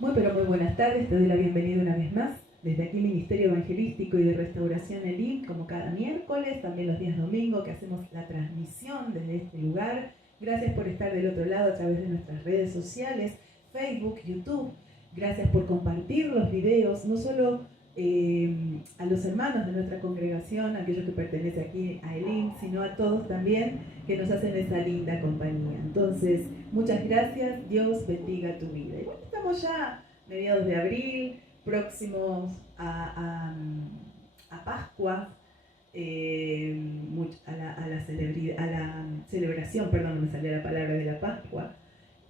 Muy pero muy buenas tardes, te doy la bienvenida una vez más. Desde aquí Ministerio Evangelístico y de Restauración Elim, como cada miércoles, también los días domingo que hacemos la transmisión desde este lugar. Gracias por estar del otro lado a través de nuestras redes sociales, Facebook, YouTube. Gracias por compartir los videos, no solo a los hermanos de nuestra congregación, aquellos que pertenecen aquí a Elim, sino a todos también que nos hacen esa linda compañía. Entonces, muchas gracias, Dios bendiga tu vida. Y bueno, estamos ya mediados de abril, próximos a Pascua, a la celebración, perdón, no me salía la palabra de la Pascua.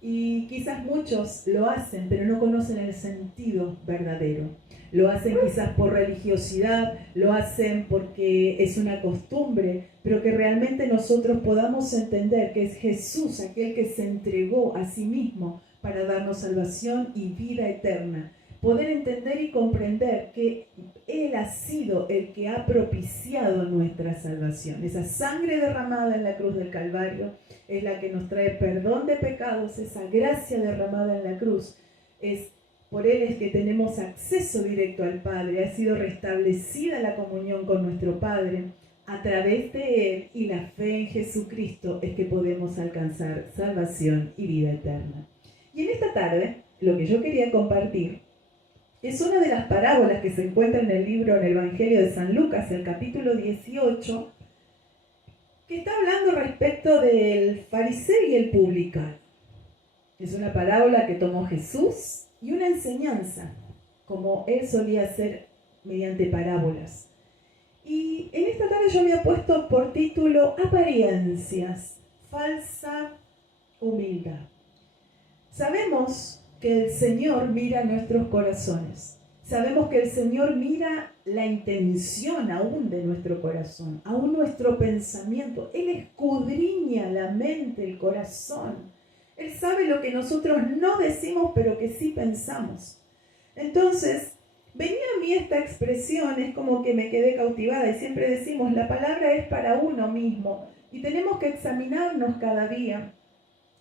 Y quizás muchos lo hacen, pero no conocen el sentido verdadero. Lo hacen quizás por religiosidad, lo hacen porque es una costumbre, pero que realmente nosotros podamos entender que es Jesús aquel que se entregó a sí mismo para darnos salvación y vida eterna. Poder entender y comprender que Él ha sido el que ha propiciado nuestra salvación. Esa sangre derramada en la cruz del Calvario es la que nos trae perdón de pecados, esa gracia derramada en la cruz. Por Él es que tenemos acceso directo al Padre, ha sido restablecida la comunión con nuestro Padre. A través de Él y la fe en Jesucristo es que podemos alcanzar salvación y vida eterna. Y en esta tarde, lo que yo quería compartir es una de las parábolas que se encuentra en el libro, en el Evangelio de San Lucas, el capítulo 18, que está hablando respecto del fariseo y el publicano. Es una parábola que tomó Jesús y una enseñanza, como Él solía hacer mediante parábolas. Y en esta tarde yo había puesto por título Apariencias, falsa humildad. Sabemos que el Señor mira nuestros corazones. Sabemos que el Señor mira la intención aún de nuestro corazón, aún nuestro pensamiento. Él escudriña la mente, el corazón. Él sabe lo que nosotros no decimos, pero que sí pensamos. Entonces, venía a mí esta expresión, es como que me quedé cautivada, y siempre decimos, la palabra es para uno mismo, y tenemos que examinarnos cada día.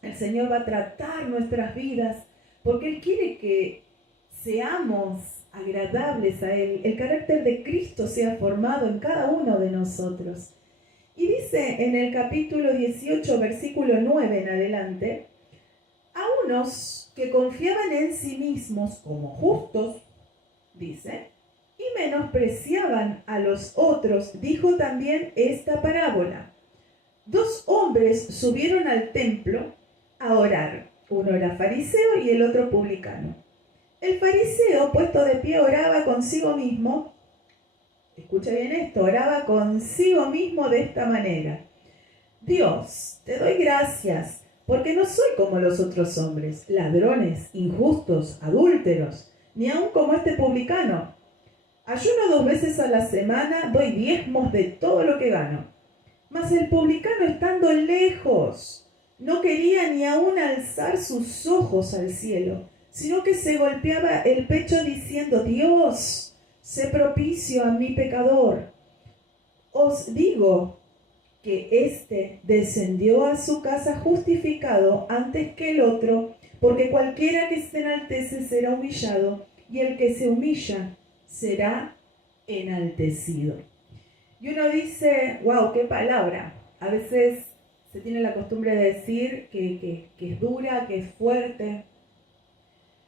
El Señor va a tratar nuestras vidas, porque Él quiere que seamos agradables a Él, el carácter de Cristo sea formado en cada uno de nosotros. Y dice en el capítulo 18, versículo 9 en adelante, a unos que confiaban en sí mismos como justos, dice, y menospreciaban a los otros, dijo también esta parábola. 2 hombres subieron al templo a orar. Uno era fariseo y el otro publicano. El fariseo, puesto de pie, oraba consigo mismo. Escucha bien esto, oraba consigo mismo de esta manera. Dios, te doy gracias, porque no soy como los otros hombres, ladrones, injustos, adúlteros, ni aun como este publicano. Ayuno 2 veces a la semana, doy diezmos de todo lo que gano. Mas el publicano, estando lejos, no quería ni aún alzar sus ojos al cielo, sino que se golpeaba el pecho diciendo, Dios, sé propicio a mi pecador. Os digo que éste descendió a su casa justificado antes que el otro, porque cualquiera que se enaltece será humillado, y el que se humilla será enaltecido. Y uno dice, wow, qué palabra. A veces se tiene la costumbre de decir que es dura, que es fuerte.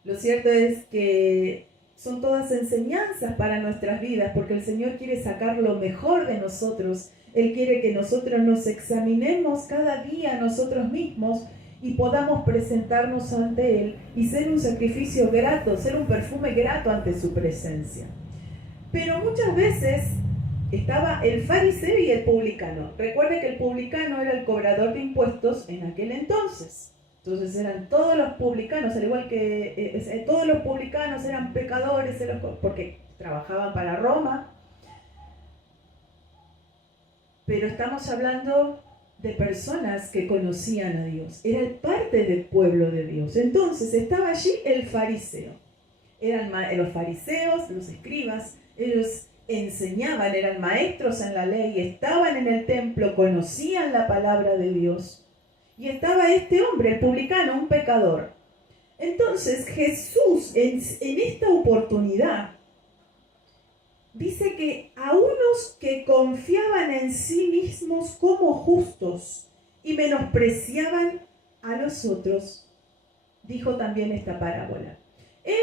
Lo cierto es que son todas enseñanzas para nuestras vidas, porque el Señor quiere sacar lo mejor de nosotros. Él quiere que nosotros nos examinemos cada día nosotros mismos y podamos presentarnos ante Él y ser un sacrificio grato, ser un perfume grato ante su presencia. Pero muchas veces estaba el fariseo y el publicano. Recuerde que el publicano era el cobrador de impuestos en aquel entonces. Entonces eran todos los publicanos, al igual que todos los publicanos eran pecadores, porque trabajaban para Roma. Pero estamos hablando de personas que conocían a Dios. Eran parte del pueblo de Dios. Entonces estaba allí el fariseo. Eran los fariseos, los escribas, ellos enseñaban, eran maestros en la ley, estaban en el templo, conocían la palabra de Dios. Y estaba este hombre, el publicano, un pecador. Entonces Jesús en esta oportunidad dice que a unos que confiaban en sí mismos como justos y menospreciaban a los otros, dijo también esta parábola. Él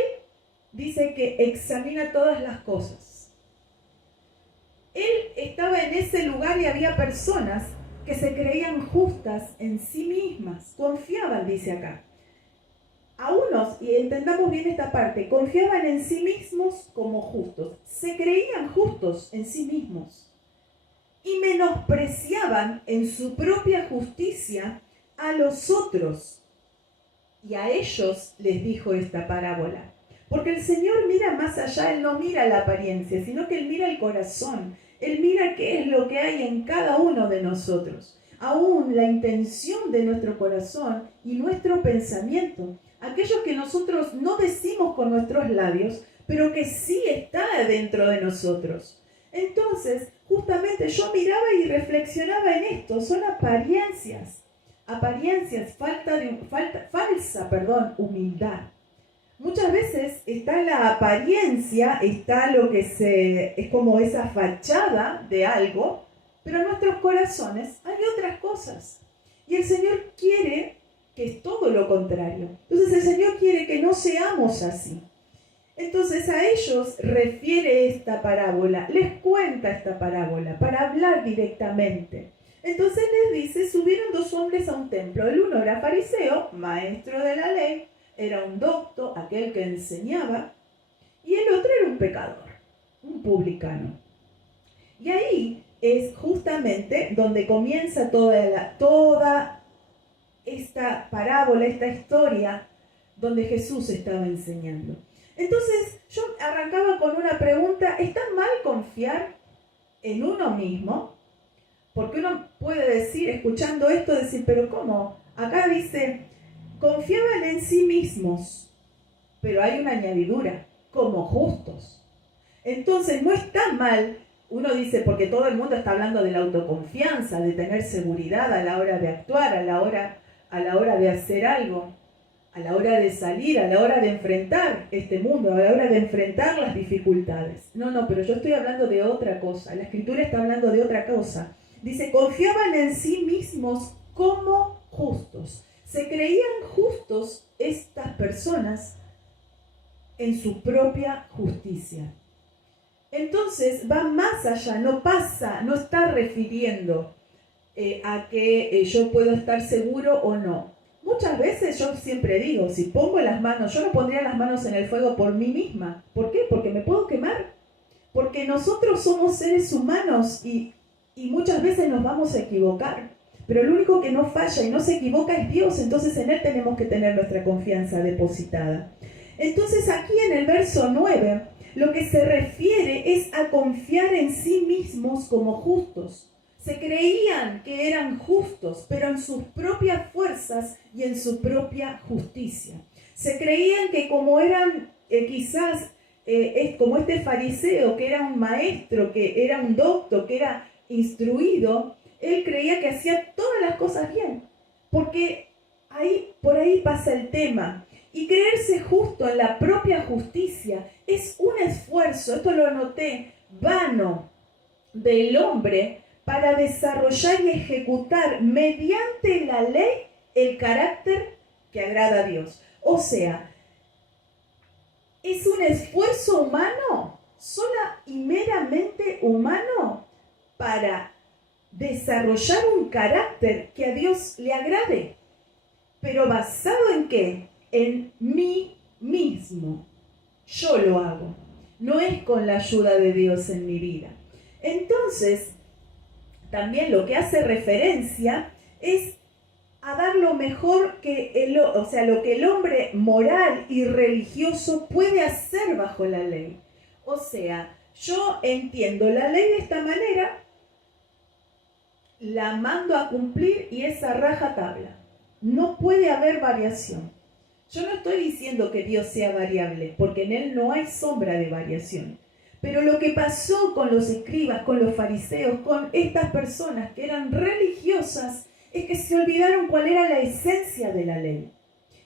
dice que examina todas las cosas. Él estaba en ese lugar y había personas que se creían justas en sí mismas, confiaban, dice acá. A unos, y entendamos bien esta parte, confiaban en sí mismos como justos, se creían justos en sí mismos y menospreciaban en su propia justicia a los otros. Y a ellos les dijo esta parábola. Porque el Señor mira más allá, Él no mira la apariencia, sino que Él mira el corazón. Él mira qué es lo que hay en cada uno de nosotros. Aún la intención de nuestro corazón y nuestro pensamiento. Aquellos que nosotros no decimos con nuestros labios, pero que sí está dentro de nosotros. Entonces, justamente yo miraba y reflexionaba en esto. Son apariencias. Apariencias, falsa humildad. Muchas veces está la apariencia, está lo que es como esa fachada de algo, pero en nuestros corazones hay otras cosas. Y el Señor quiere que es todo lo contrario. Entonces el Señor quiere que no seamos así. Entonces a ellos refiere esta parábola, les cuenta esta parábola para hablar directamente. Entonces les dice, subieron 2 hombres a un templo. El uno era fariseo, maestro de la ley, era un docto, aquel que enseñaba, y el otro era un pecador, un publicano. Y ahí es justamente donde comienza toda esta parábola, esta historia, donde Jesús estaba enseñando. Entonces yo arrancaba con una pregunta, ¿está mal confiar en uno mismo? Porque uno puede decir, escuchando esto, decir, pero ¿cómo? Acá dice, confiaban en sí mismos, pero hay una añadidura, como justos. Entonces no está mal, uno dice, porque todo el mundo está hablando de la autoconfianza, de tener seguridad a la hora de actuar, a la hora de hacer algo, a la hora de salir, a la hora de enfrentar este mundo, a la hora de enfrentar las dificultades. No, pero yo estoy hablando de otra cosa, la Escritura está hablando de otra cosa. Dice, confiaban en sí mismos como justos. Se creían justos estas personas en su propia justicia. Entonces va más allá, no está refiriendo a que yo puedo estar seguro o no. Muchas veces yo siempre digo, si pongo las manos, yo no pondría las manos en el fuego por mí misma. ¿Por qué? Porque me puedo quemar. Porque nosotros somos seres humanos y muchas veces nos vamos a equivocar. Pero el único que no falla y no se equivoca es Dios, entonces en Él tenemos que tener nuestra confianza depositada. Entonces aquí en el verso 9, lo que se refiere es a confiar en sí mismos como justos. Se creían que eran justos, pero en sus propias fuerzas y en su propia justicia. Se creían que como eran como este fariseo, que era un maestro, que era un docto, que era instruido, él creía que hacía todas las cosas bien, porque por ahí pasa el tema. Y creerse justo en la propia justicia es un esfuerzo, esto lo anoté, vano del hombre para desarrollar y ejecutar mediante la ley el carácter que agrada a Dios. O sea, es un esfuerzo humano, sola y meramente humano, para desarrollar un carácter que a Dios le agrade. Pero ¿basado en qué? En mí mismo. Yo lo hago. No es con la ayuda de Dios en mi vida. Entonces, también lo que hace referencia es a dar lo mejor lo que el hombre moral y religioso puede hacer bajo la ley. O sea, yo entiendo la ley de esta manera, la mando a cumplir y es a rajatabla. No puede haber variación. Yo no estoy diciendo que Dios sea variable, porque en Él no hay sombra de variación. Pero lo que pasó con los escribas, con los fariseos, con estas personas que eran religiosas, es que se olvidaron cuál era la esencia de la ley.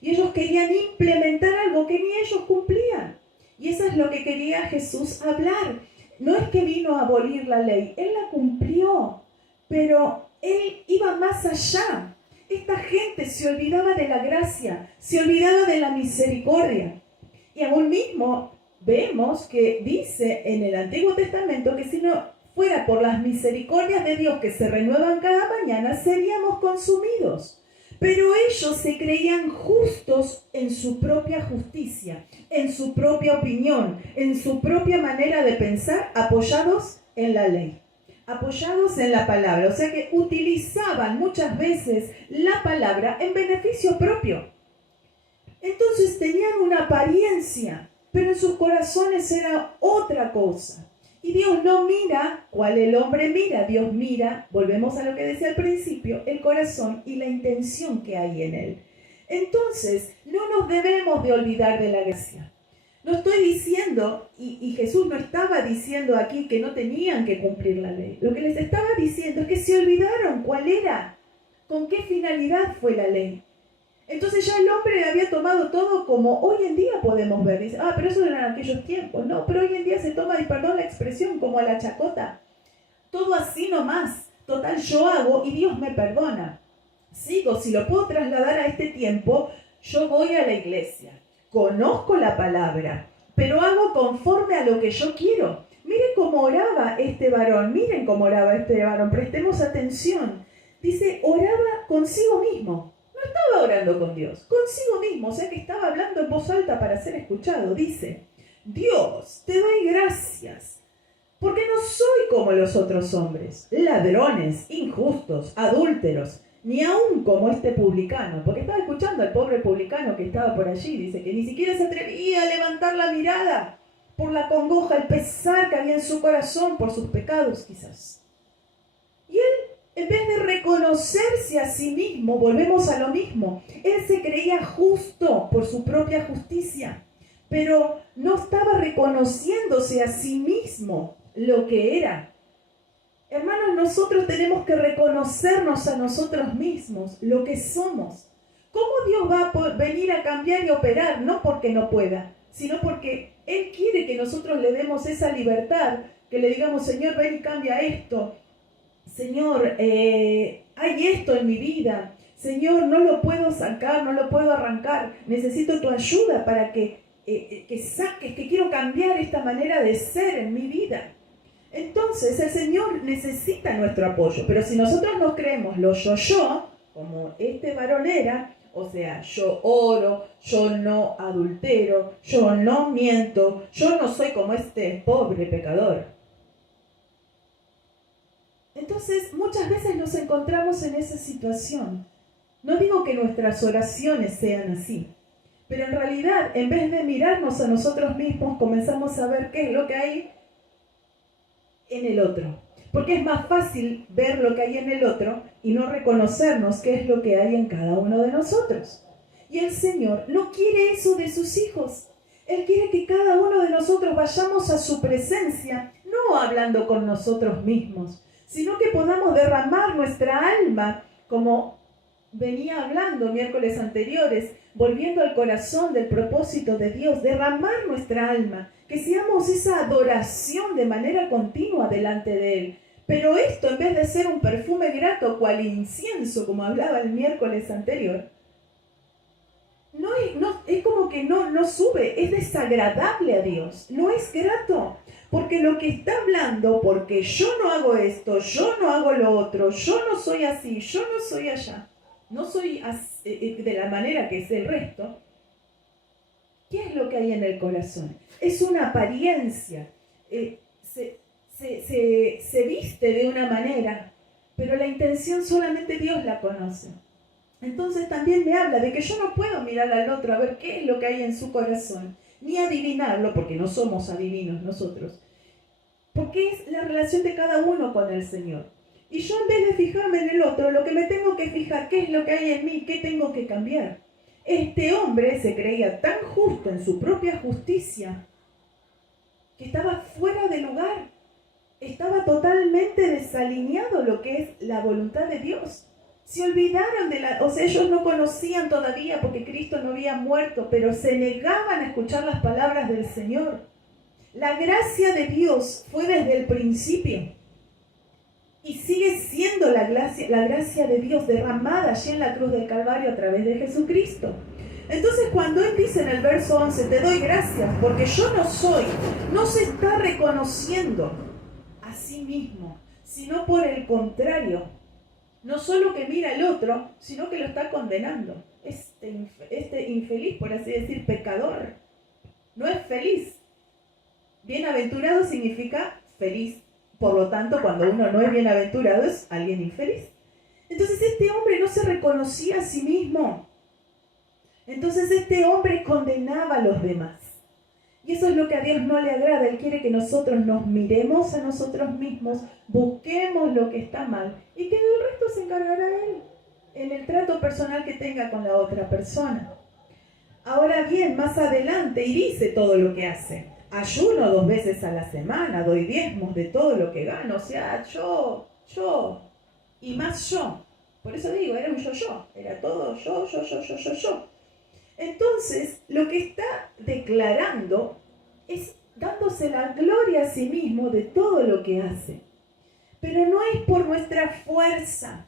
Y ellos querían implementar algo que ni ellos cumplían. Y eso es lo que quería Jesús hablar. No es que vino a abolir la ley, Él la cumplió, pero Él iba más allá. Esta gente se olvidaba de la gracia, se olvidaba de la misericordia. Y aún mismo vemos que dice en el Antiguo Testamento que si no fuera por las misericordias de Dios que se renuevan cada mañana, seríamos consumidos. Pero ellos se creían justos en su propia justicia, en su propia opinión, en su propia manera de pensar, apoyados en la ley, apoyados en la palabra. O sea que utilizaban muchas veces la palabra en beneficio propio. Entonces tenían una apariencia, pero en sus corazones era otra cosa. Y Dios no mira cuál el hombre mira, Dios mira, volvemos a lo que decía al principio, el corazón y la intención que hay en él. Entonces, no nos debemos de olvidar de la gracia. No estoy diciendo, y Jesús no estaba diciendo aquí que no tenían que cumplir la ley. Lo que les estaba diciendo es que se olvidaron cuál era, con qué finalidad fue la ley. Entonces ya el hombre había tomado todo como hoy en día podemos ver. Dice, pero eso eran aquellos tiempos. No, pero hoy en día se toma, y perdón la expresión, como a la chacota. Todo así nomás. Total, yo hago y Dios me perdona. Sigo, si lo puedo trasladar a este tiempo, yo voy a la iglesia. Conozco la palabra, pero hago conforme a lo que yo quiero. Miren cómo oraba este varón, prestemos atención. Dice, oraba consigo mismo. No estaba orando con Dios, consigo mismo, o sea que estaba hablando en voz alta para ser escuchado. Dice, Dios, te doy gracias, porque no soy como los otros hombres, ladrones, injustos, adúlteros, ni aún como este publicano, porque estaba escuchando al pobre publicano que estaba por allí, dice que ni siquiera se atrevía a levantar la mirada por la congoja, el pesar que había en su corazón por sus pecados quizás. Y él, en vez de reconocerse a sí mismo, volvemos a lo mismo, él se creía justo por su propia justicia, pero no estaba reconociéndose a sí mismo lo que era. Hermanos, nosotros tenemos que reconocernos a nosotros mismos, lo que somos. ¿Cómo Dios va a venir a cambiar y operar? No porque no pueda, sino porque Él quiere que nosotros le demos esa libertad, que le digamos, Señor, ven y cambia esto. Señor, hay esto en mi vida. Señor, no lo puedo sacar, no lo puedo arrancar. Necesito tu ayuda para que saques, que quiero cambiar esta manera de ser en mi vida. Entonces el Señor necesita nuestro apoyo, pero si nosotros nos creemos lo yo, como este varón era, o sea, yo oro, yo no adultero, yo no miento, yo no soy como este pobre pecador. Entonces muchas veces nos encontramos en esa situación. No digo que nuestras oraciones sean así, pero en realidad en vez de mirarnos a nosotros mismos comenzamos a ver qué es lo que hay en el otro, porque es más fácil ver lo que hay en el otro y no reconocernos qué es lo que hay en cada uno de nosotros. Y el Señor no quiere eso de sus hijos. Él quiere que cada uno de nosotros vayamos a su presencia, no hablando con nosotros mismos, sino que podamos derramar nuestra alma, como venía hablando miércoles anteriores, volviendo al corazón del propósito de Dios, derramar nuestra alma, que seamos esa adoración de manera continua delante de Él. Pero esto, en vez de ser un perfume grato, cual incienso, como hablaba el miércoles anterior, es como que no sube, es desagradable a Dios, no es grato, porque lo que está hablando, porque yo no hago esto, yo no hago lo otro, yo no soy así, yo no soy allá, no soy de la manera que es el resto. ¿Qué es lo que hay en el corazón? Es una apariencia, se viste de una manera, pero la intención solamente Dios la conoce. Entonces también me habla de que yo no puedo mirar al otro a ver qué es lo que hay en su corazón, ni adivinarlo, porque no somos adivinos nosotros, porque es la relación de cada uno con el Señor. Y yo, en vez de fijarme en el otro, lo que me tengo que fijar, qué es lo que hay en mí, qué tengo que cambiar. Este hombre se creía tan justo en su propia justicia que estaba fuera de lugar, estaba totalmente desalineado lo que es la voluntad de Dios. Se olvidaron o sea, ellos no conocían todavía porque Cristo no había muerto, pero se negaban a escuchar las palabras del Señor. La gracia de Dios fue desde el principio y sigue siendo la gracia de Dios derramada allí en la cruz del Calvario a través de Jesucristo. Entonces cuando Él dice en el verso 11, te doy gracias porque yo no soy, no se está reconociendo a sí mismo, sino por el contrario, no solo que mira al otro, sino que lo está condenando. Este infeliz, por así decir, pecador, no es feliz. Bienaventurado significa feliz. Por lo tanto, cuando uno no es bienaventurado, es alguien infeliz. Entonces este hombre no se reconocía a sí mismo. Entonces este hombre condenaba a los demás. Y eso es lo que a Dios no le agrada. Él quiere que nosotros nos miremos a nosotros mismos, busquemos lo que está mal y que del resto se encargará Él en el trato personal que tenga con la otra persona. Ahora bien, más adelante, y dice todo lo que hace. Ayuno 2 veces a la semana, doy diezmos de todo lo que gano. O sea, yo, y más yo. Por eso digo, era un yo. Era todo yo. Entonces, lo que está declarando es dándose la gloria a sí mismo de todo lo que hace. Pero no es por nuestra fuerza.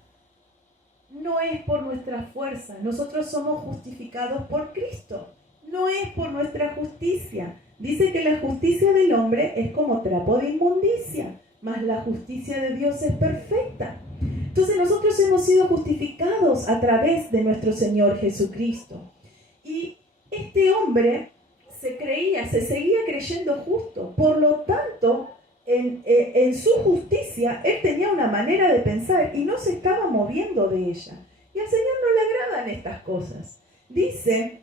No es por nuestra fuerza. Nosotros somos justificados por Cristo. No es por nuestra justicia. Dice que la justicia del hombre es como trapo de inmundicia, mas la justicia de Dios es perfecta. Entonces nosotros hemos sido justificados a través de nuestro Señor Jesucristo. Y este hombre se seguía creyendo justo. Por lo tanto, en su justicia, él tenía una manera de pensar y no se estaba moviendo de ella. Y al Señor no le agradan estas cosas. Dice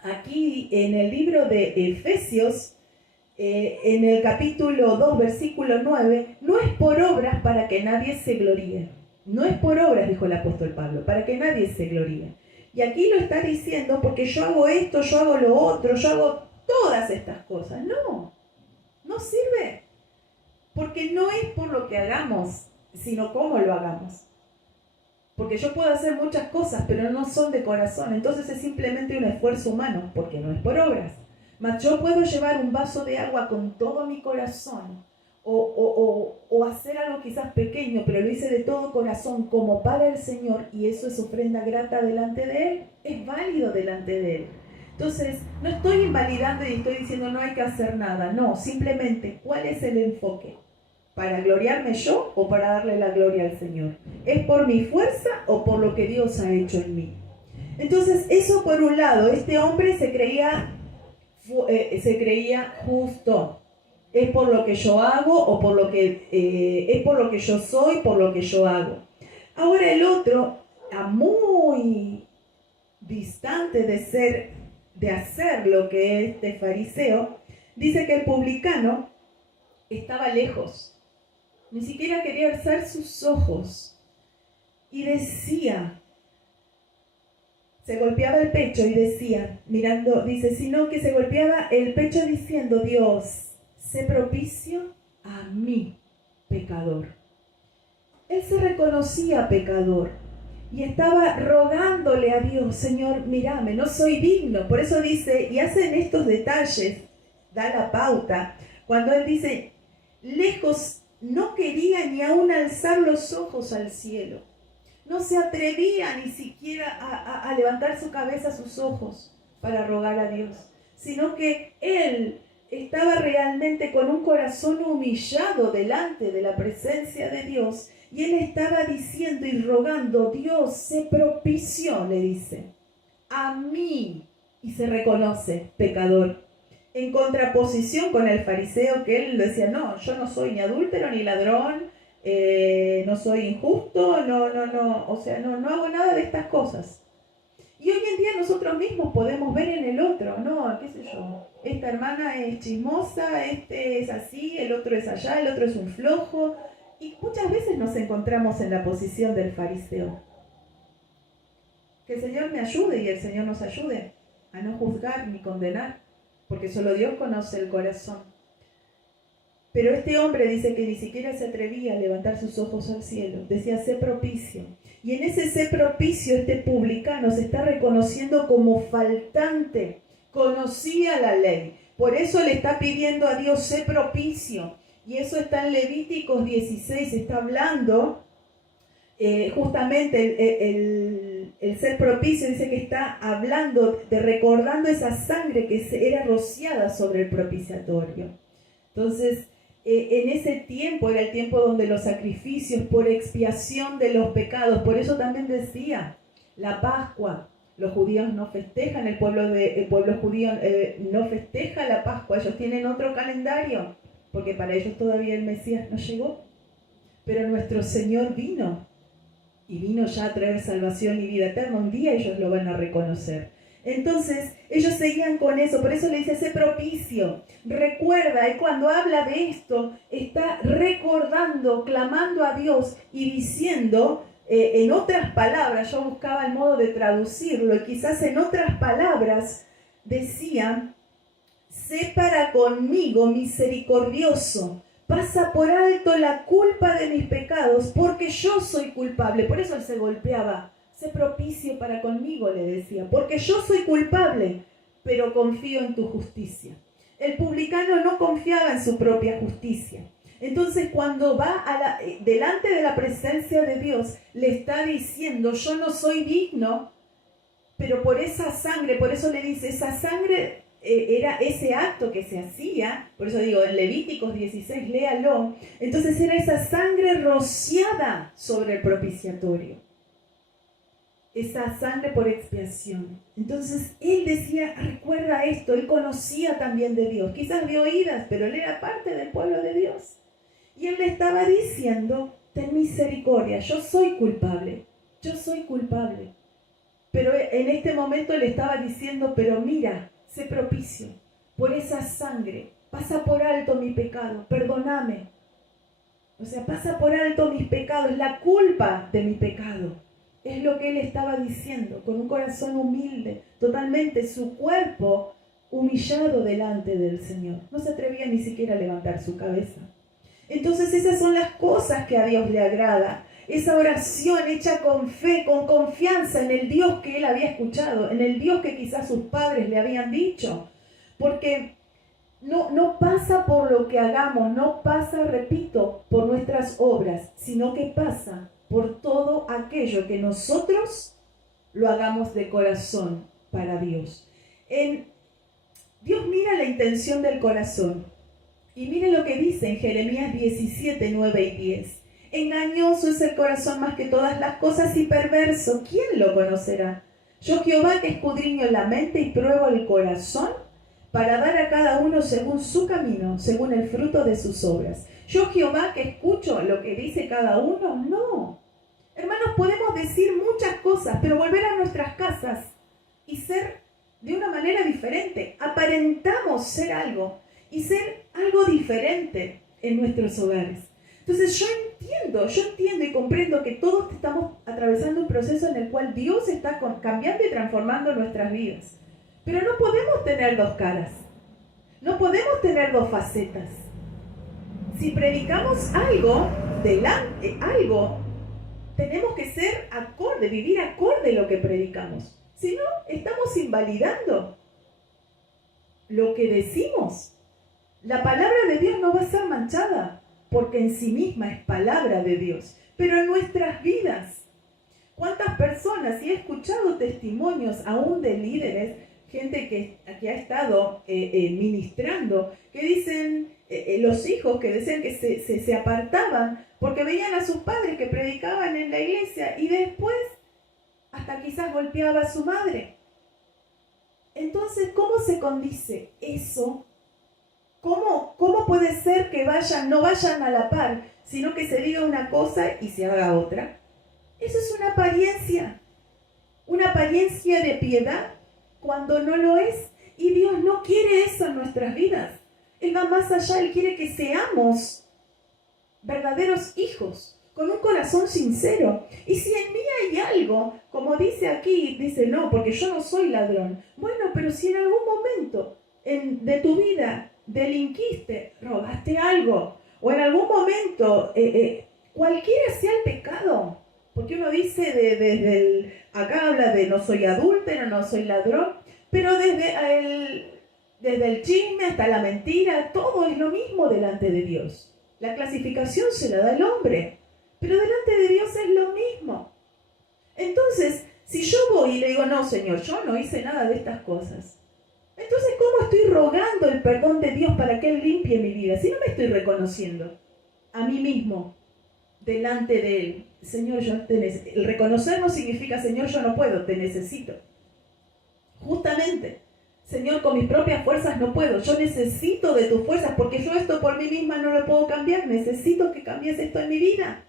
aquí en el libro de Efesios, en el capítulo 2, versículo 9, no es por obras para que nadie se gloríe. No es por obras, dijo el apóstol Pablo, para que nadie se gloríe. Y aquí lo está diciendo porque yo hago esto, yo hago lo otro, yo hago todas estas cosas. No sirve. Porque no es por lo que hagamos, sino cómo lo hagamos. Porque yo puedo hacer muchas cosas, pero no son de corazón. Entonces es simplemente un esfuerzo humano, porque no es por obras. Mas yo puedo llevar un vaso de agua con todo mi corazón, o hacer algo quizás pequeño, pero lo hice de todo corazón como para el Señor, y eso es ofrenda grata delante de Él, es válido delante de Él. Entonces, no estoy invalidando y estoy diciendo no hay que hacer nada, no, simplemente, ¿cuál es el enfoque? ¿Para gloriarme yo o para darle la gloria al Señor? ¿Es por mi fuerza o por lo que Dios ha hecho en mí? Entonces, eso por un lado, este hombre se creía justo. ¿Es por lo que yo hago o por lo que es por lo que yo soy, por lo que yo hago? Ahora el otro, muy distante de hacer lo que es este fariseo, dice que el publicano estaba lejos. Ni siquiera quería alzar sus ojos. Y decía, se golpeaba el pecho y decía, mirando, dice, sino que se golpeaba el pecho diciendo, Dios, sé propicio a mí, pecador. Él se reconocía pecador y estaba rogándole a Dios, Señor, mírame, no soy digno. Por eso dice, y hacen estos detalles, da la pauta, cuando él dice, lejos, no quería ni aún alzar los ojos al cielo. No se atrevía ni siquiera a levantar su cabeza, sus ojos, para rogar a Dios, sino que él estaba realmente con un corazón humillado delante de la presencia de Dios, y él estaba diciendo y rogando, Dios, sé propicio, le dice, a mí, y se reconoce pecador, en contraposición con el fariseo, que él decía, no, yo no soy ni adúltero ni ladrón, no soy injusto, o sea, no hago nada de estas cosas. Y hoy en día nosotros mismos podemos ver en el otro, no, qué sé yo, esta hermana es chismosa, este es así, el otro es allá, el otro es un flojo, y muchas veces nos encontramos en la posición del fariseo. Que el Señor me ayude y el Señor nos ayude a no juzgar ni condenar, porque solo Dios conoce el corazón. Pero este hombre dice que ni siquiera se atrevía a levantar sus ojos al cielo. Decía, sé propicio. Y en ese sé propicio, este publicano se está reconociendo como faltante. Conocía la ley. Por eso le está pidiendo a Dios, sé propicio. Y eso está en Levíticos 16, está hablando justamente el ser propicio, dice que está hablando de recordando esa sangre que era rociada sobre el propiciatorio. Entonces, en ese tiempo era el tiempo donde los sacrificios por expiación de los pecados, por eso también decía, la Pascua, los judíos no festejan, el pueblo judío no festeja la Pascua, ellos tienen otro calendario, porque para ellos todavía el Mesías no llegó, pero nuestro Señor vino, y vino ya a traer salvación y vida eterna, un día ellos lo van a reconocer. Entonces, ellos seguían con eso, por eso le dice, sé propicio, recuerda, y cuando habla de esto, está recordando, clamando a Dios y diciendo, en otras palabras, yo buscaba el modo de traducirlo, y quizás en otras palabras decía, sé para conmigo misericordioso, pasa por alto la culpa de mis pecados, porque yo soy culpable, por eso él se golpeaba. Sé propicio para conmigo, le decía, porque yo soy culpable, pero confío en tu justicia. El publicano no confiaba en su propia justicia. Entonces, cuando va delante de la presencia de Dios, le está diciendo, yo no soy digno, pero por esa sangre, por eso le dice, esa sangre era ese acto que se hacía, por eso digo, en Levíticos 16, léalo, entonces era esa sangre rociada sobre el propiciatorio. Esa sangre por expiación. Entonces él decía, recuerda esto, él conocía también de Dios, quizás de oídas, pero él era parte del pueblo de Dios. Y él le estaba diciendo, ten misericordia, yo soy culpable. Pero en este momento le estaba diciendo, pero mira, sé propicio, por esa sangre, pasa por alto mi pecado, perdóname. O sea, pasa por alto mis pecados, la culpa de mi pecado. Es lo que él estaba diciendo, con un corazón humilde, totalmente su cuerpo humillado delante del Señor. No se atrevía ni siquiera a levantar su cabeza. Entonces esas son las cosas que a Dios le agrada. Esa oración hecha con fe, con confianza en el Dios que él había escuchado, en el Dios que quizás sus padres le habían dicho. Porque no pasa por lo que hagamos, no pasa, repito, por nuestras obras, sino que pasa por todo aquello que nosotros lo hagamos de corazón para Dios. Dios mira la intención del corazón. Y mire lo que dice en Jeremías 17, 9 y 10. Engañoso es el corazón más que todas las cosas y perverso. ¿Quién lo conocerá? Yo Jehová que escudriño la mente y pruebo el corazón para dar a cada uno según su camino, según el fruto de sus obras. Yo Jehová que escucho lo que dice cada uno, no. Hermanos, podemos decir muchas cosas, pero volver a nuestras casas y ser de una manera diferente. Aparentamos ser algo y ser algo diferente en nuestros hogares. Entonces yo entiendo y comprendo que todos estamos atravesando un proceso en el cual Dios está cambiando y transformando nuestras vidas. Pero no podemos tener dos caras. No podemos tener dos facetas. Si predicamos algo, tenemos que ser acorde, vivir acorde a lo que predicamos. Si no, estamos invalidando lo que decimos. La palabra de Dios no va a ser manchada, porque en sí misma es palabra de Dios. Pero en nuestras vidas, ¿cuántas personas? Y he escuchado testimonios aún de líderes, gente que ha estado ministrando, que dicen, los hijos que decían que se apartaban porque veían a sus padres que predicaban en la iglesia y después hasta quizás golpeaba a su madre. Entonces, ¿cómo se condice eso? ¿Cómo puede ser que no vayan a la par, sino que se diga una cosa y se haga otra? Eso es una apariencia de piedad cuando no lo es. Y Dios no quiere eso en nuestras vidas. Él va más allá, Él quiere que seamos verdaderos hijos, con un corazón sincero. Y si en mí hay algo, como dice aquí, dice, no, porque yo no soy ladrón. Bueno, pero si en algún momento de tu vida delinquiste, robaste algo, o en algún momento, cualquiera sea el pecado, porque uno dice acá habla de no soy adúltero, no soy ladrón, pero desde el chisme hasta la mentira, todo es lo mismo delante de Dios. La clasificación se la da el hombre, pero delante de Dios es lo mismo. Entonces, si yo voy y le digo, no, Señor, yo no hice nada de estas cosas, entonces, ¿cómo estoy rogando el perdón de Dios para que Él limpie mi vida? Si no me estoy reconociendo a mí mismo delante de Él. Señor, yo te necesito. El reconocer no significa, Señor, yo no puedo, te necesito. Justamente, Señor, con mis propias fuerzas no puedo. Yo necesito de tus fuerzas porque yo esto por mí misma no lo puedo cambiar. Necesito que cambies esto en mi vida.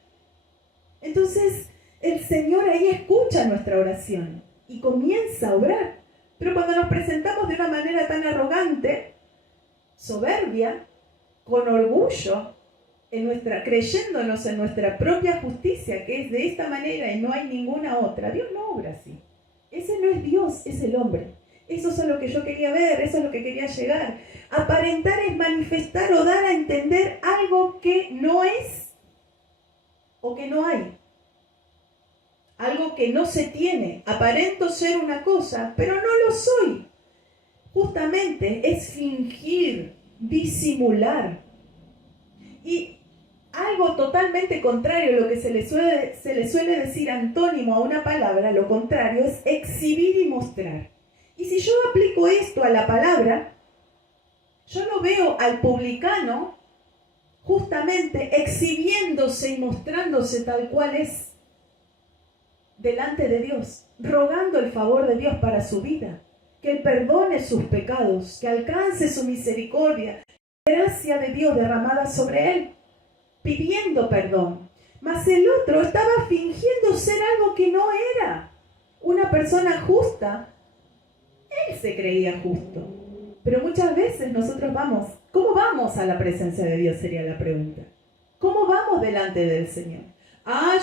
Entonces, el Señor ahí escucha nuestra oración y comienza a obrar. Pero cuando nos presentamos de una manera tan arrogante, soberbia, con orgullo, creyéndonos en nuestra propia justicia, que es de esta manera y no hay ninguna otra, Dios no obra así. Ese no es Dios, es el hombre. Eso es a lo que yo quería ver, eso es lo que quería llegar. Aparentar es manifestar o dar a entender algo que no es o que no hay. Algo que no se tiene. Aparento ser una cosa, pero no lo soy. Justamente es fingir, disimular. Y algo totalmente contrario a lo que se le suele decir antónimo a una palabra, lo contrario es exhibir y mostrar. Y si yo aplico esto a la palabra, yo no veo al publicano justamente exhibiéndose y mostrándose tal cual es delante de Dios, rogando el favor de Dios para su vida, que Él perdone sus pecados, que alcance su misericordia, gracia de Dios derramada sobre Él, pidiendo perdón. Mas el otro estaba fingiendo ser algo que no era. Una persona justa, él se creía justo. Pero muchas veces nosotros ¿cómo vamos a la presencia de Dios? Sería la pregunta. ¿Cómo vamos delante del Señor?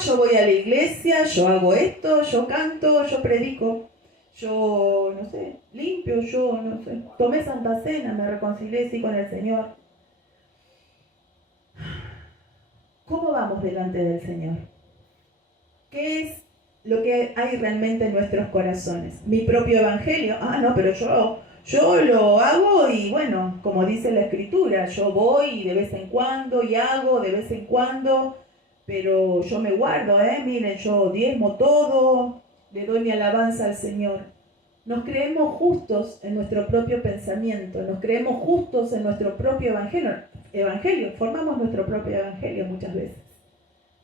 Yo voy a la iglesia, yo hago esto, yo canto, yo predico, yo, no sé, limpio, yo, no sé, tomé Santa Cena, me reconcilié sí con el Señor. ¿Cómo vamos delante del Señor? ¿Qué es lo que hay realmente en nuestros corazones? ¿Mi propio evangelio? No, pero yo lo hago y bueno, como dice la Escritura, yo voy de vez en cuando y hago de vez en cuando, pero yo me guardo, miren, yo diezmo todo, le doy mi alabanza al Señor. Nos creemos justos en nuestro propio pensamiento, nos creemos justos en nuestro propio evangelio, formamos nuestro propio evangelio muchas veces.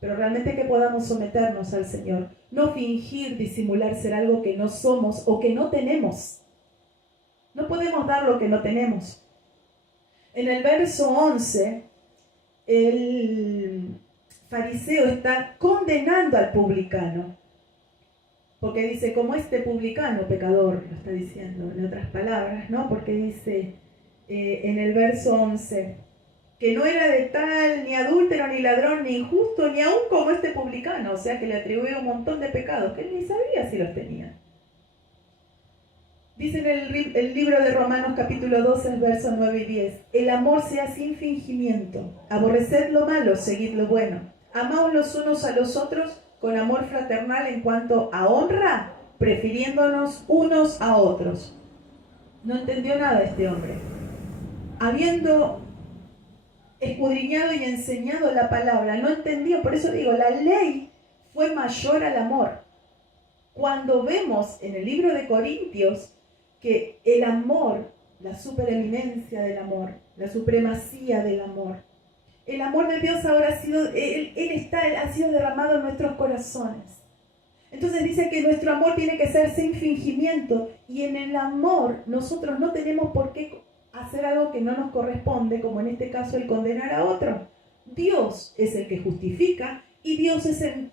Pero realmente que podamos someternos al Señor, no fingir, disimular ser algo que no somos o que no tenemos. No podemos dar lo que no tenemos. En el verso 11, el fariseo está condenando al publicano. Porque dice, como este publicano, pecador, lo está diciendo en otras palabras, ¿no? Porque dice en el verso 11, que no era de tal, ni adúltero, ni ladrón, ni injusto, ni aún como este publicano. O sea, que le atribuye un montón de pecados, que él ni sabía si los tenía. Dice en el libro de Romanos capítulo 12, versos 9 y 10, el amor sea sin fingimiento, aborreced lo malo, seguid lo bueno, amaos los unos a los otros con amor fraternal en cuanto a honra, prefiriéndonos unos a otros. No entendió nada este hombre. Habiendo escudriñado y enseñado la palabra, no entendió. Por eso digo, la ley fue mayor al amor. Cuando vemos en el libro de Corintios que el amor, la supereminencia del amor, la supremacía del amor, el amor de Dios ahora ha sido, ha sido derramado en nuestros corazones. Entonces dice que nuestro amor tiene que ser sin fingimiento, y en el amor nosotros no tenemos por qué hacer algo que no nos corresponde, como en este caso el condenar a otro. Dios es el que justifica, y Dios es el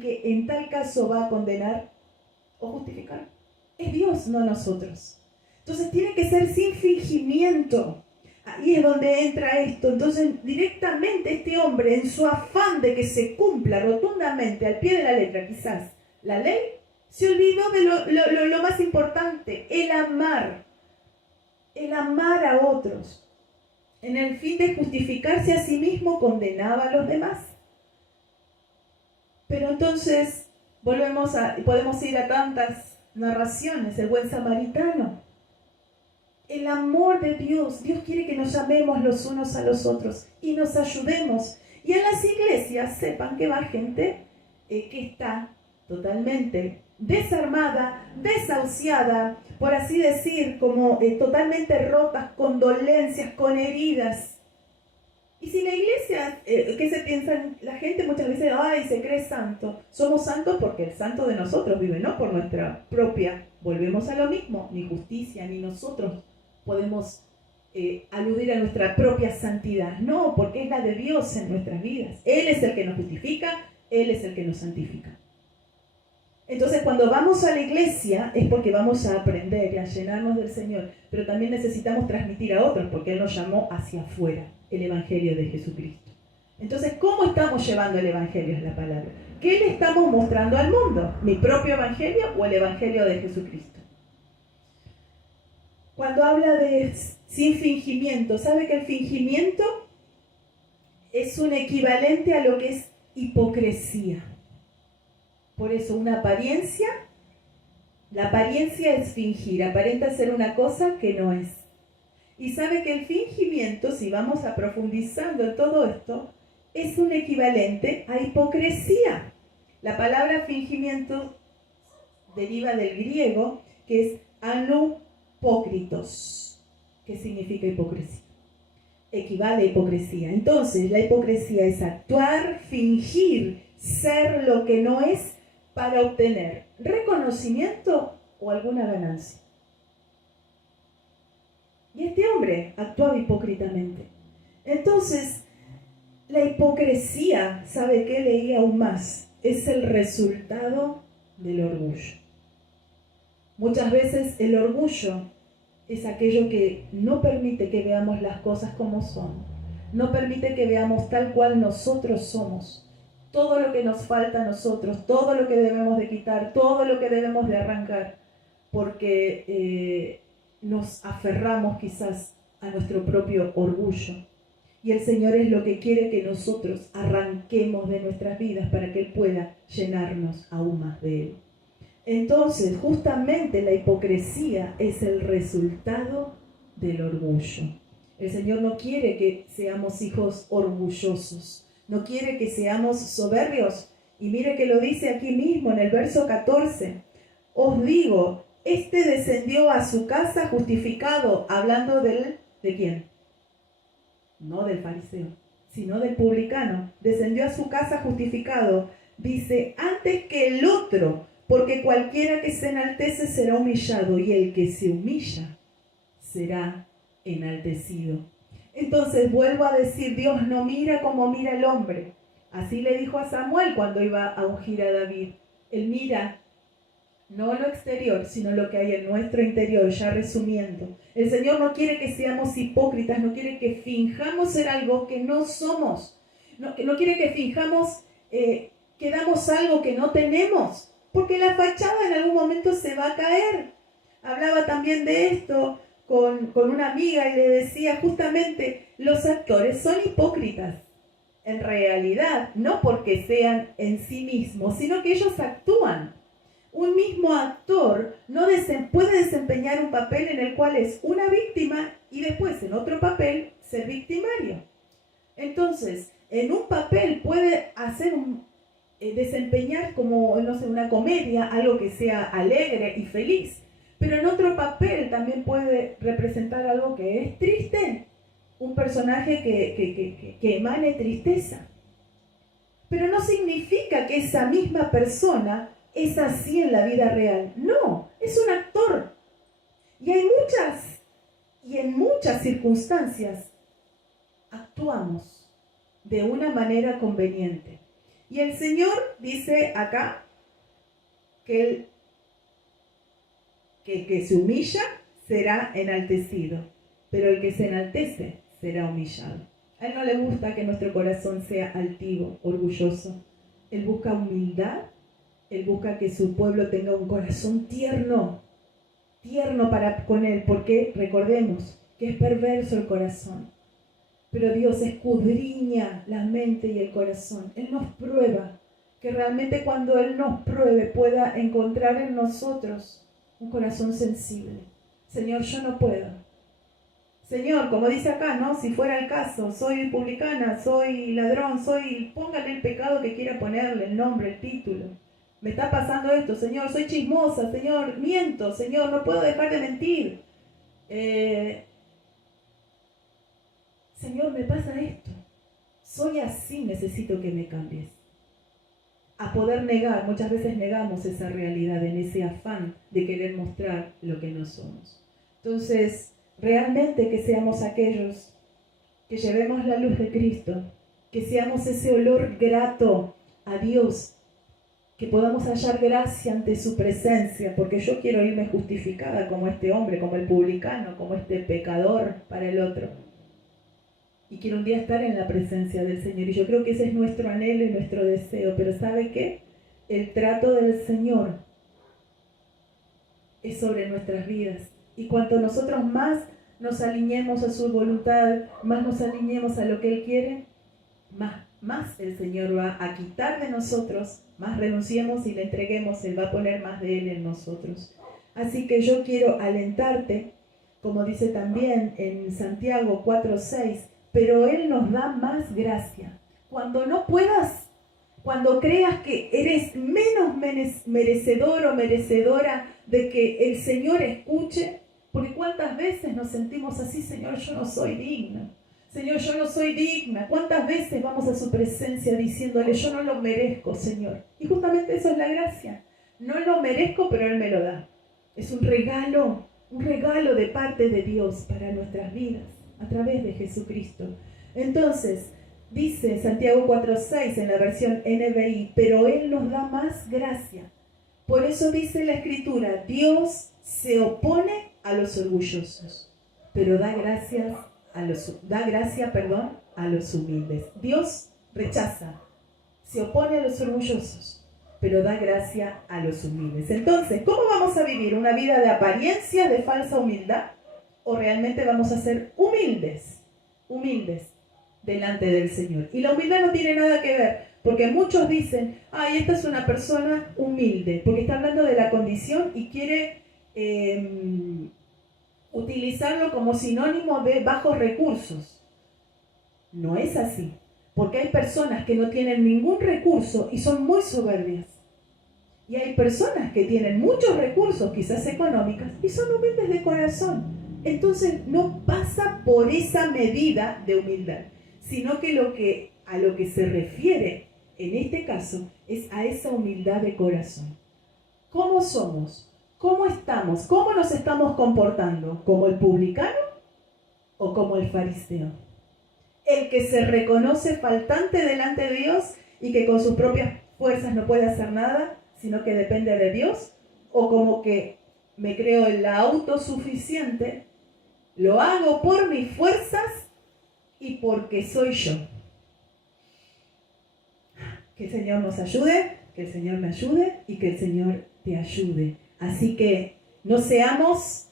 que en tal caso va a condenar o justificar. Es Dios, no nosotros. Entonces tiene que ser sin fingimiento. Ahí es donde entra esto. Entonces directamente este hombre, en su afán de que se cumpla rotundamente al pie de la letra quizás la ley, se olvidó de lo más importante, el amar a otros. En el fin de justificarse a sí mismo, condenaba a los demás. Pero entonces podemos ir a tantas narraciones, el buen samaritano. El amor de Dios, Dios quiere que nos amemos los unos a los otros y nos ayudemos. Y en las iglesias sepan que va gente que está totalmente desarmada, desahuciada, por así decir, como totalmente rotas, con dolencias, con heridas. Y si la iglesia, ¿qué se piensa? La gente muchas veces, ay, se cree santo. Somos santos porque el santo de nosotros vive, no por nuestra propia. Volvemos a lo mismo, ni justicia, ni nosotros podemos aludir a nuestra propia santidad. No, porque es la de Dios en nuestras vidas. Él es el que nos justifica, Él es el que nos santifica. Entonces, cuando vamos a la iglesia es porque vamos a aprender y a llenarnos del Señor, pero también necesitamos transmitir a otros, porque Él nos llamó hacia afuera el Evangelio de Jesucristo. Entonces, ¿cómo estamos llevando el Evangelio? Es la palabra. ¿Qué le estamos mostrando al mundo? ¿Mi propio Evangelio o el Evangelio de Jesucristo? Cuando habla de sin fingimiento, ¿sabe que el fingimiento es un equivalente a lo que es hipocresía? Por eso una apariencia, la apariencia es fingir, aparenta ser una cosa que no es. Y sabe que el fingimiento, si vamos a profundizando en todo esto, es un equivalente a hipocresía. La palabra fingimiento deriva del griego, que es anupócritos, que significa hipocresía. Equivale a hipocresía. Entonces, la hipocresía es actuar, fingir, ser lo que no es, para obtener reconocimiento o alguna ganancia. Y este hombre actuaba hipócritamente. Entonces, la hipocresía, ¿sabe qué? Leí aún más, es el resultado del orgullo. Muchas veces el orgullo es aquello que no permite que veamos las cosas como son, no permite que veamos tal cual nosotros somos. Todo lo que nos falta a nosotros, todo lo que debemos de quitar, todo lo que debemos de arrancar, porque nos aferramos quizás a nuestro propio orgullo. Y el Señor es lo que quiere que nosotros arranquemos de nuestras vidas para que Él pueda llenarnos aún más de Él. Entonces, justamente la hipocresía es el resultado del orgullo. El Señor no quiere que seamos hijos orgullosos. No quiere que seamos soberbios. Y mire que lo dice aquí mismo en el verso 14. Os digo, este descendió a su casa justificado, hablando ¿de quién? No del fariseo, sino del publicano. Descendió a su casa justificado. Dice, antes que el otro, porque cualquiera que se enaltece será humillado, y el que se humilla será enaltecido. Entonces vuelvo a decir, Dios no mira como mira el hombre. Así le dijo a Samuel cuando iba a ungir a David. Él mira no lo exterior, sino lo que hay en nuestro interior. Ya resumiendo, el Señor no quiere que seamos hipócritas, no quiere que finjamos ser algo que no somos. No quiere que finjamos que damos algo que no tenemos, porque la fachada en algún momento se va a caer. Hablaba también de esto con una amiga y le decía justamente, los actores son hipócritas, en realidad, no porque sean en sí mismos, sino que ellos actúan. Un mismo actor no puede desempeñar un papel en el cual es una víctima y después en otro papel ser victimario. Entonces, en un papel puede desempeñar como, no sé, una comedia, algo que sea alegre y feliz. Pero en otro papel también puede representar algo que es triste, un personaje que emane tristeza. Pero no significa que esa misma persona es así en la vida real. No, es un actor. Y en muchas circunstancias actuamos de una manera conveniente. Y el Señor dice acá que el que se humilla será enaltecido, pero el que se enaltece será humillado. A Él no le gusta que nuestro corazón sea altivo, orgulloso. Él busca humildad, Él busca que su pueblo tenga un corazón tierno para con Él, porque recordemos que es perverso el corazón. pero Dios escudriña la mente y el corazón. Él nos prueba, que realmente cuando Él nos pruebe pueda encontrar en nosotros un corazón sensible. Señor, yo no puedo. Señor, como dice acá, ¿no? Si fuera el caso, soy publicana, soy ladrón, póngale el pecado que quiera ponerle, el nombre, el título. Me está pasando esto, Señor, soy chismosa, Señor, miento, Señor, no puedo dejar de mentir. Señor, me pasa esto. Soy así, necesito que me cambies. A poder negar, muchas veces negamos esa realidad en ese afán de querer mostrar lo que no somos. Entonces, realmente que seamos aquellos que llevemos la luz de Cristo, que seamos ese olor grato a Dios, que podamos hallar gracia ante su presencia, porque yo quiero irme justificada como este hombre, como el publicano, como este pecador para el otro. Y quiero un día estar en la presencia del Señor. Y yo creo que ese es nuestro anhelo y nuestro deseo. Pero ¿sabe qué? El trato del Señor es sobre nuestras vidas. Y cuanto nosotros más nos alineemos a su voluntad, más nos alineemos a lo que Él quiere, más el Señor va a quitar de nosotros, más renunciemos y le entreguemos, Él va a poner más de Él en nosotros. Así que yo quiero alentarte, como dice también en Santiago 4:6, pero Él nos da más gracia. Cuando no puedas, cuando creas que eres menos merecedor o merecedora de que el Señor escuche, porque cuántas veces nos sentimos así, Señor, yo no soy digno. Señor, yo no soy digna. ¿Cuántas veces vamos a su presencia diciéndole, yo no lo merezco, Señor? Y justamente eso es la gracia. No lo merezco, pero Él me lo da. Es un regalo de parte de Dios para nuestras vidas, a través de Jesucristo. Entonces, dice Santiago 4:6 en la versión NBI, pero Él nos da más gracia. Por eso dice la Escritura, Dios se opone a los orgullosos, pero da gracia a los humildes. Dios rechaza, se opone a los orgullosos, pero da gracia a los humildes. Entonces, ¿cómo vamos a vivir? ¿Una vida de apariencia, de falsa humildad? ¿O realmente vamos a ser humildes delante del Señor? Y la humildad no tiene nada que ver, porque muchos dicen, ay, esta es una persona humilde, porque está hablando de la condición y quiere utilizarlo como sinónimo de bajos recursos. No es así, porque hay personas que no tienen ningún recurso y son muy soberbias. Y hay personas que tienen muchos recursos, quizás económicos, y son humildes de corazón. Entonces no pasa por esa medida de humildad, sino que a lo que se refiere en este caso es a esa humildad de corazón. ¿Cómo somos? ¿Cómo estamos? ¿Cómo nos estamos comportando? ¿Como el publicano o como el fariseo? El que se reconoce faltante delante de Dios y que con sus propias fuerzas no puede hacer nada, sino que depende de Dios, o como que me creo en la autosuficiente, lo hago por mis fuerzas y porque soy yo. Que el Señor nos ayude, que el Señor me ayude y que el Señor te ayude. Así que no seamos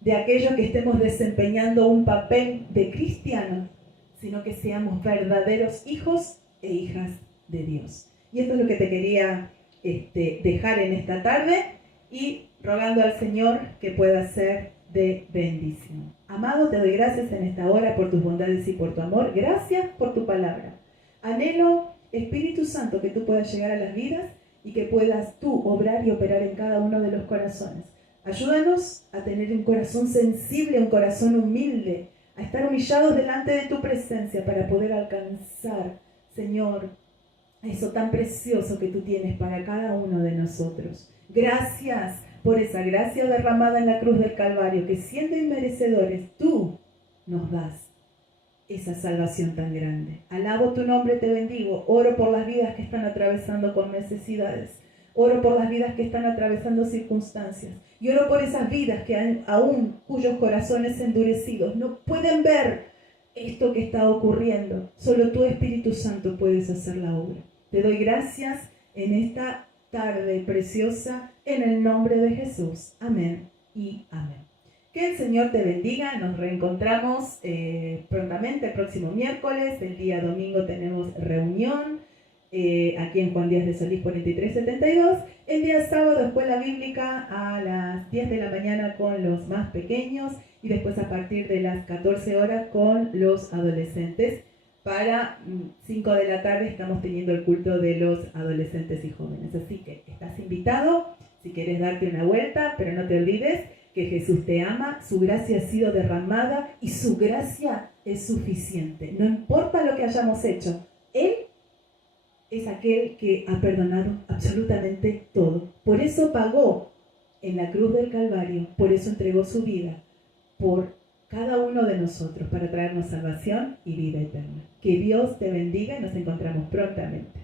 de aquellos que estemos desempeñando un papel de cristiano, sino que seamos verdaderos hijos e hijas de Dios. Y esto es lo que te quería dejar en esta tarde y rogando al Señor que pueda ser de bendición. Amado, te doy gracias en esta hora por tus bondades y por tu amor. Gracias por tu palabra. Anhelo, Espíritu Santo, que tú puedas llegar a las vidas y que puedas tú obrar y operar en cada uno de los corazones. Ayúdanos a tener un corazón sensible, un corazón humilde, a estar humillados delante de tu presencia para poder alcanzar, Señor, eso tan precioso que tú tienes para cada uno de nosotros. Gracias por esa gracia derramada en la cruz del Calvario, que siendo inmerecedores, tú nos das esa salvación tan grande. Alabo tu nombre, te bendigo. Oro por las vidas que están atravesando con necesidades. Oro por las vidas que están atravesando circunstancias. Y oro por esas vidas que aún cuyos corazones endurecidos no pueden ver esto que está ocurriendo. Solo tu Espíritu Santo puedes hacer la obra. Te doy gracias en esta tarde preciosa en el nombre de Jesús. Amén y amén. Que el Señor te bendiga. Nos reencontramos prontamente el próximo miércoles. El día domingo tenemos reunión aquí en Juan Díaz de Solís 4372. El día sábado, escuela bíblica a las 10 de la mañana con los más pequeños y después a partir de las 14 horas con los adolescentes. Para 5 de la tarde estamos teniendo el culto de los adolescentes y jóvenes. Así que estás invitado si quieres darte una vuelta, pero no te olvides que Jesús te ama, su gracia ha sido derramada y su gracia es suficiente. No importa lo que hayamos hecho, Él es aquel que ha perdonado absolutamente todo. Por eso pagó en la cruz del Calvario, por eso entregó su vida, por cada uno de nosotros, para traernos salvación y vida eterna. Que Dios te bendiga y nos encontramos prontamente.